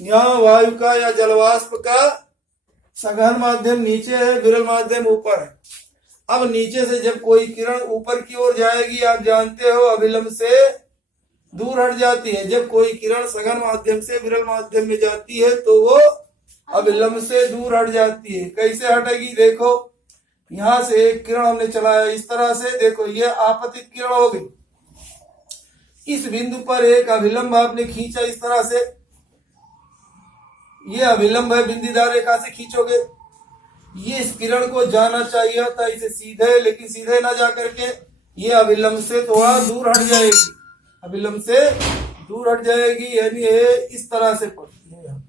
यहाँ वायु का या जलवाष्प का सघन माध्यम नीचे है, विरल माध्यम ऊपर है। अब नीचे से जब कोई किरण ऊपर की ओर जाएगी, आप जानते हो अभिलंब से दूर हट जाती है। जब कोई किरण सघन माध्यम से विरल माध्यम में जाती है तो वो अभिलंब से दूर हट जाती है। कैसे हटेगी? देखो, यहां से एक किरण हमने चलाया इस तरह से, देखो ये आपतित किरण हो गई। इस बिंदु पर एक अभिलंब आपने खींचा इस तरह से, ये अभिलंब है, बिंदीदार रेखा से खींचोगे, ये इस किरण को जाना चाहिए था इसे सीधे, लेकिन सीधे ना जा करके ये अभिलंब से थोड़ा दूर हट जाएगी, अभिलंब से दूर हट जाएगी, यानी ये इस तरह से पड़ती है।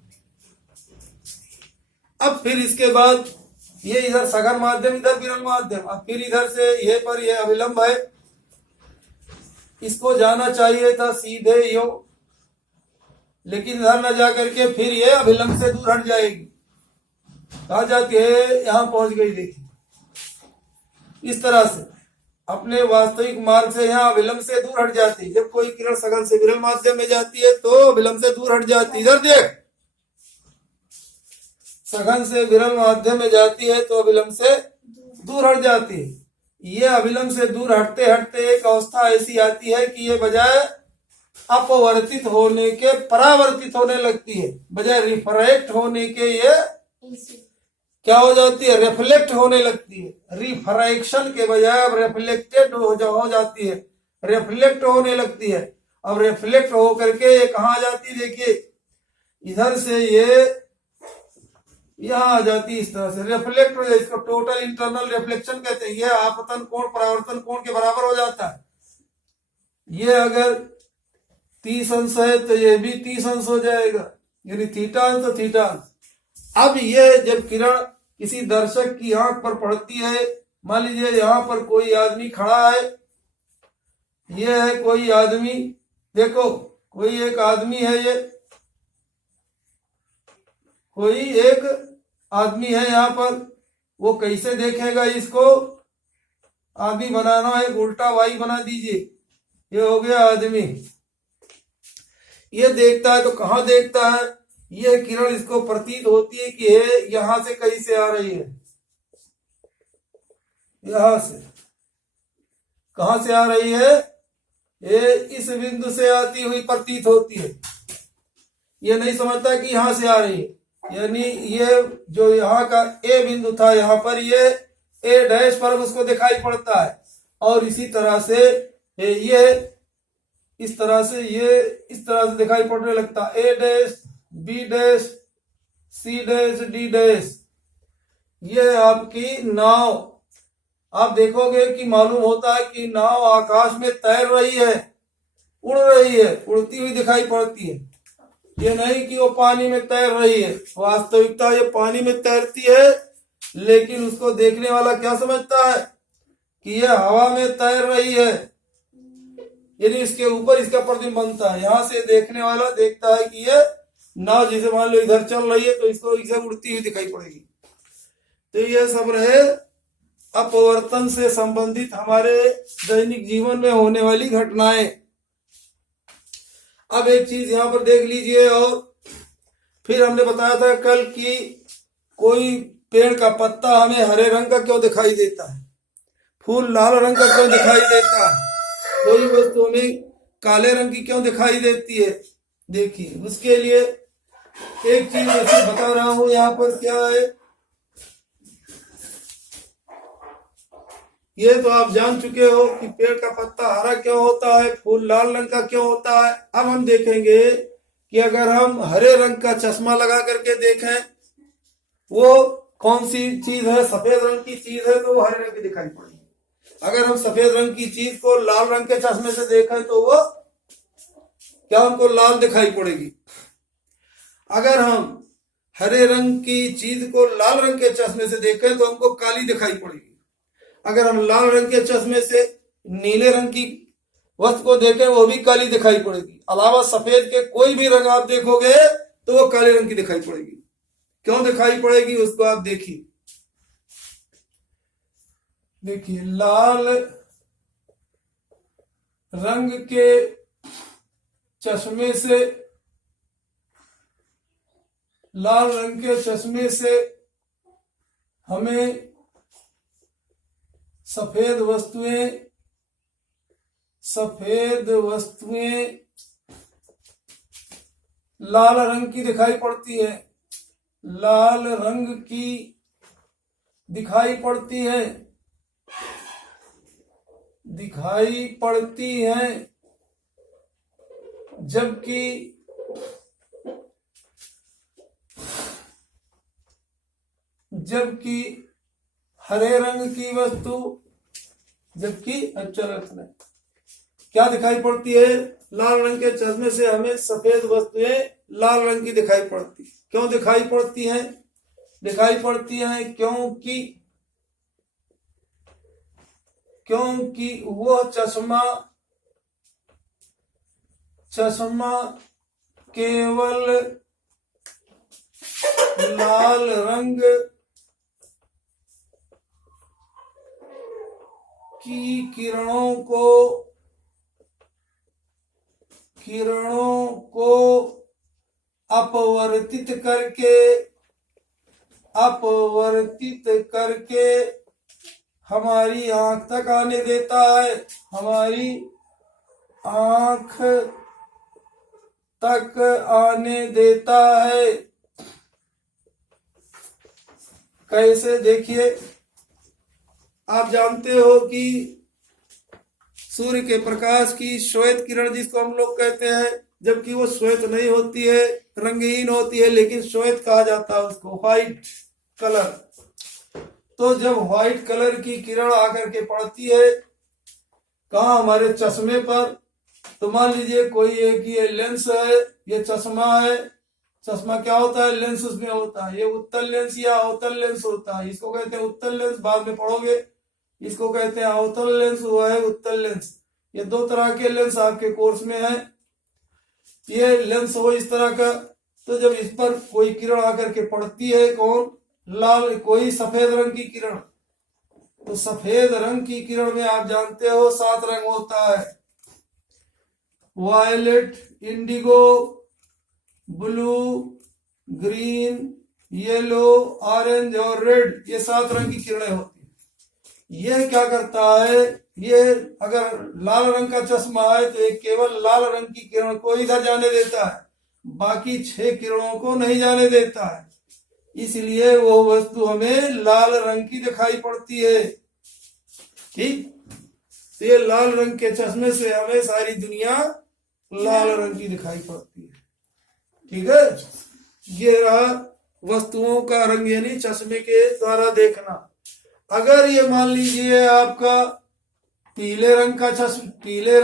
अब फिर इसके बाद ये इधर सघन माध्यम, इधर विरल माध्यम, अब फिर इधर से ये पर ये अभिलंब है, इसको जाना चाहिए था सीधे यो, लेकिन इधर न जा करके फिर ये अभिलंब से दूर हट जाएगी। कहा जाती है, यहां पहुंच गई, देखिए इस तरह से अपने वास्तविक मार्ग से यहाँ अभिलंब से दूर हट जाती है। जब कोई किरण सघन से विरल माध्यम में जाती है तो अभिलंब से दूर हट जाती है। इधर देख, सघन से विरल माध्यम में जाती है तो अभिलंब से दूर हट जाती है। ये अभिलंब से दूर हटते हटते एक अवस्था ऐसी आती है कि ये बजाय अपवर्तित होने के परावर्तित होने लगती है, बजाय रिफ्रैक्ट होने के ये क्या हो जाती है? रिफ्लेक्ट होने लगती है। रिफ्रैक्शन के बजाय अब रिफ्लेक्टेड हो जाती है, रिफ्लेक्ट होने लगती है। अब रिफ्लेक्ट हो करके ये कहाँ जाती है? देखिए इधर से ये यहाँ आ जाती है, इस तरह से रिफ्लेक्ट हो जाए, इसको टोटल इंटरनल रिफ्लेक्शन कहते हैं। ये आपतन कोण परावर्तन कोण के बराबर हो जाता है। ये अगर 30 अंश है तो ये भी 30 अंश हो जाएगा, यानी थीटा अंश तो थीटा अंश। अब ये जब किरण किसी दर्शक की आंख पर पड़ती है, मान लीजिए यहाँ पर कोई आदमी खड़ा है, ये है कोई आदमी, देखो कोई एक आदमी है, ये कोई एक आदमी है यहाँ पर, वो कैसे देखेगा इसको? आदमी बनाना है, उल्टा वाई बना दीजिए, ये हो गया आदमी। ये देखता है तो कहाँ देखता है? ये किरण इसको प्रतीत होती है कि ये यहां से कहीं से आ रही है, यहां से। कहां से आ रही है? ये इस बिंदु से आती हुई प्रतीत होती है। ये नहीं समझता कि यहां से आ रही है, यानी ये जो यहाँ का ए बिंदु था, यहाँ पर ये ए डैश पर उसको दिखाई पड़ता है, और इसी तरह से ये इस तरह से ये इस तरह से दिखाई पड़ने लगता है। A dash, B dash, C dash, D dash. ये आपकी नाव, आप देखोगे कि मालूम होता है कि नाव आकाश में तैर रही है, उड़ रही है, उड़ती हुई दिखाई पड़ती है। ये नहीं कि वो पानी में तैर रही है, वास्तविकता ये पानी में तैरती है, लेकिन उसको देखने वाला क्या समझता है कि ये हवा में तैर रही है, यानी इसके ऊपर इसका प्रतिबिंब बनता है। यहां से देखने वाला देखता है कि ये नाव जिसे मान लो इधर चल रही है तो इसको इसे उड़ती हुई दिखाई पड़ेगी। तो ये सब रहे अपवर्तन से संबंधित हमारे दैनिक जीवन में होने वाली घटनाएं। अब एक चीज यहां पर देख लीजिए, और फिर हमने बताया था कल कि कोई पेड़ का पत्ता हमें हरे रंग का क्यों दिखाई देता है, फूल लाल रंग का क्यों दिखाई देता है, कोई वस्तु हमें काले रंग की क्यों दिखाई देती है। देखिए उसके लिए एक चीज ऐसे बता रहा हूं, यहाँ पर क्या है, ये तो आप जान चुके हो कि पेड़ का पत्ता हरा क्यों होता है, फूल लाल रंग का क्यों होता है। अब हम देखेंगे कि अगर हम हरे रंग का चश्मा लगा करके देखें, वो कौन सी चीज है? सफेद रंग की चीज है तो वो हरे रंग की दिखाई पड़ेगी। अगर हम सफेद रंग की चीज को लाल रंग के चश्मे से देखें तो वो क्या हमको लाल दिखाई पड़ेगी। अगर हम हरे रंग की चीज को लाल रंग के चश्मे से देखें तो हमको काली दिखाई पड़ेगी। अगर हम लाल रंग के चश्मे से नीले रंग की वस्तु को देखें वो भी काली दिखाई पड़ेगी। अलावा सफेद के कोई भी रंग आप देखोगे तो वो काले रंग की दिखाई पड़ेगी। क्यों दिखाई पड़ेगी उसको आप देखिए। देखिए लाल रंग के चश्मे से लाल रंग के चश्मे से हमें सफेद वस्तुएं लाल रंग की दिखाई पड़ती है, लाल रंग की दिखाई पड़ती है, जबकि हरे रंग की वस्तु क्या दिखाई पड़ती है? लाल रंग के चश्मे से हमें सफेद वस्तुएं लाल रंग की दिखाई पड़ती। क्यों दिखाई पड़ती हैं? दिखाई पड़ती हैं क्योंकि वो चश्मा केवल लाल रंग की किरणों को अपवर्तित करके हमारी आंख तक आने देता है, हमारी आंख तक आने देता है। कैसे? देखिए, आप जानते हो कि सूर्य के प्रकाश की श्वेत किरण जिसको हम लोग कहते हैं, जबकि वो श्वेत नहीं होती है, रंगहीन होती है, लेकिन श्वेत कहा जाता है उसको, व्हाइट कलर। तो जब व्हाइट कलर की किरण आकर के पड़ती है कहाँ? हमारे चश्मे पर। तो मान लीजिए कोई एक ये लेंस है, ये चश्मा है। चश्मा क्या होता है? लेंस उसमें होता है। ये उत्तल लेंस या अवतल लेंस होता है। इसको कहते हैं उत्तल लेंस, बाद में पढ़ोगे। इसको कहते हैं अवतल लेंस, हुआ है उत्तल लेंस। ये दो तरह के लेंस आपके कोर्स में है। ये लेंस हो इस तरह का, तो जब इस पर कोई किरण आकर के पड़ती है, कौन? लाल, कोई सफेद रंग की किरण। तो सफेद रंग की किरण में आप जानते हो 7 रंग होता है, violet, indigo, blue, green, yellow, orange और रेड। ये 7 रंग की किरणें होती है। यह क्या करता है? ये अगर लाल रंग का चश्मा है तो एक केवल लाल रंग की किरण को इधर जाने देता है, बाकी 6 किरणों को नहीं जाने देता है। इसलिए वो वस्तु हमें लाल रंग की दिखाई पड़ती है। ठीक, तो ये लाल रंग के चश्मे से हमें सारी दुनिया लाल रंग की दिखाई पड़ती है। ठीक है, ये रहा वस्तुओं का रंग, यानी चश्मे के द्वारा देखना। अगर ये मान लीजिए आपका पीले रंग का चश्मा, पीले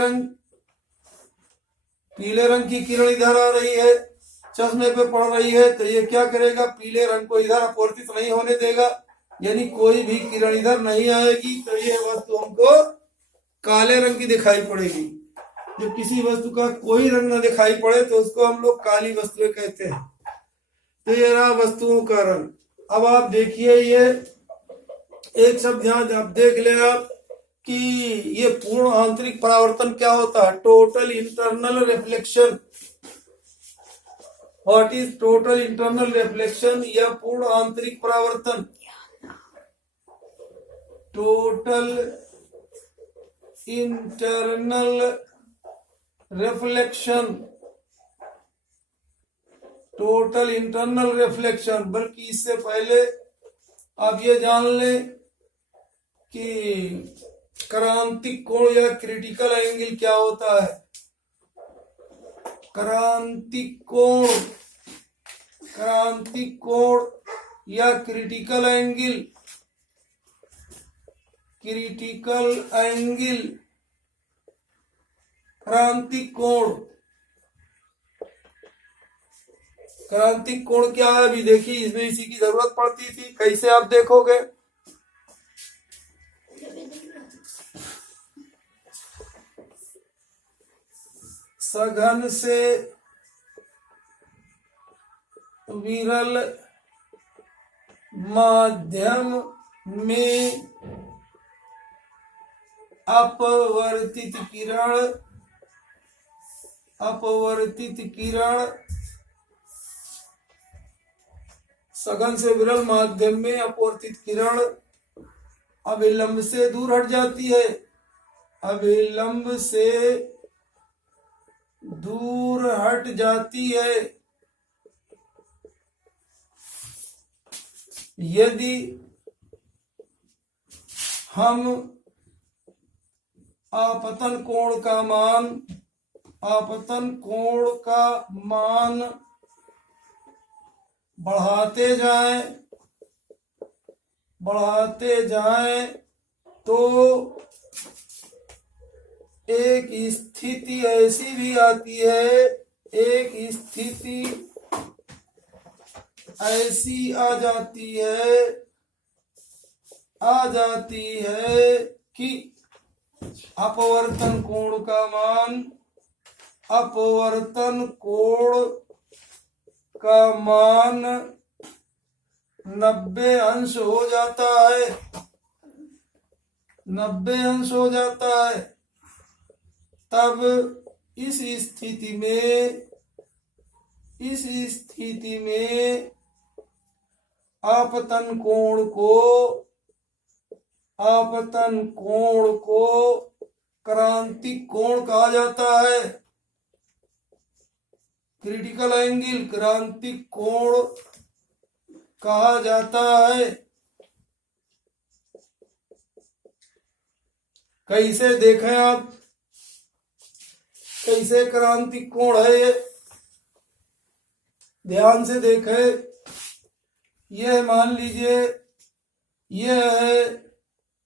रंग की किरण इधर आ रही है, चश्मे पे पड़ रही है, तो ये क्या करेगा? पीले रंग को इधर अपवर्तित नहीं होने देगा, यानी कोई भी किरण इधर नहीं आएगी। तो ये वस्तु हमको काले रंग की दिखाई पड़ेगी। जब किसी वस्तु का कोई रंग न दिखाई पड़े तो उसको हम लोग काली वस्तुएं कहते हैं। तो ये रहा वस्तुओं का रंग। अब आप देखिए, ये एक शब्द ध्यान आप देख ले आप कि ये पूर्ण आंतरिक परावर्तन क्या होता है? Total internal reflection. What is total internal reflection या पूर्ण आंतरिक परावर्तन? Total internal reflection, total internal reflection. बल्कि इससे पहले आप ये जान लें कि क्रांतिक कोण या क्रिटिकल एंगल क्या होता है। क्रांतिक कोण या क्रिटिकल एंगल, क्रांतिक कोण क्या है? अभी देखिए, इसमें इसी की जरूरत पड़ती थी। कैसे आप देखोगे? सघन से विरल माध्यम में अपवर्तित किरण सघन से विरल माध्यम में अपवर्तित किरण अभिलंब से दूर हट जाती है, अभिलंब से दूर हट जाती है। यदि हम आपतन कोण का मान बढ़ाते जाएं तो एक स्थिति ऐसी भी आती है, एक स्थिति ऐसी आ जाती है कि अपवर्तन कोण का मान 90 अंश हो जाता है, 90 अंश हो जाता है। तब इस स्थिति में आपतन कोण को क्रांतिक कोण कहा जाता है। क्रिटिकल एंगल क्रांतिक कोण कहा जाता है। कैसे देखें आप, कैसे क्रांतिक कोण है ये, ध्यान से देखें। यह मान लीजिए यह है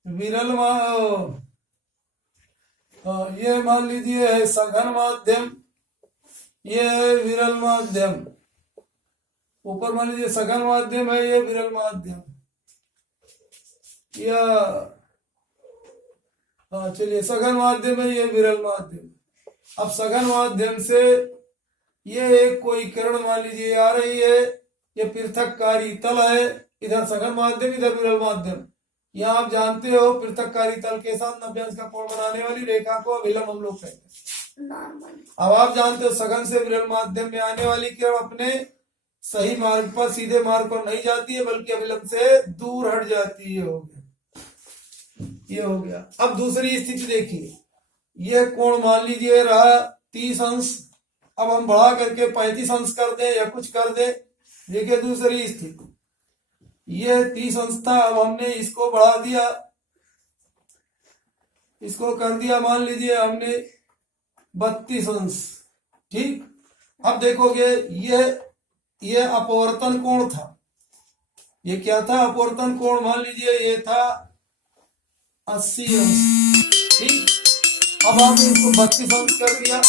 विरल यह मान लीजिए है सघन माध्यम, यह है विरल माध्यम। ऊपर मान लीजिए सघन माध्यम है, यह विरल माध्यम। या चलिए सघन माध्यम है, यह विरल माध्यम। अब सघन माध्यम से यह एक कोई किरण मान लीजिए आ रही है, यह पृथककारी तल है, इधर सघन माध्यम इधर विरल माध्यम। यहाँ आप जानते हो पृथककारी तल के साथ 90 अंश का कोण बनाने वाली रेखा को अभिलंब हम लोग कहते हैं। अब आप जानते हो सघन से विरल माध्यम में आने वाली किरण अपने सही मार्ग पर, सीधे मार्ग पर नहीं जाती है, बल्कि अभिलंब से दूर हट जाती है। हो गया, ये हो गया। अब दूसरी स्थिति देखिए, यह कोण मान लीजिए रहा 30 अंश, अब हम बढ़ा करके 35 अंश कर दें या कुछ कर दें। देखिए दूसरी स्थिति, यह 30 अंश था, अब हमने इसको बढ़ा दिया, इसको कर दिया मान लीजिए हमने 32 अंश। ठीक, अब देखोगे यह अपवर्तन कोण था। ये क्या था? अपवर्तन कोण मान लीजिए ये था 80 अंश। ठीक, अब आपने इसको 32 अंश कर दिया।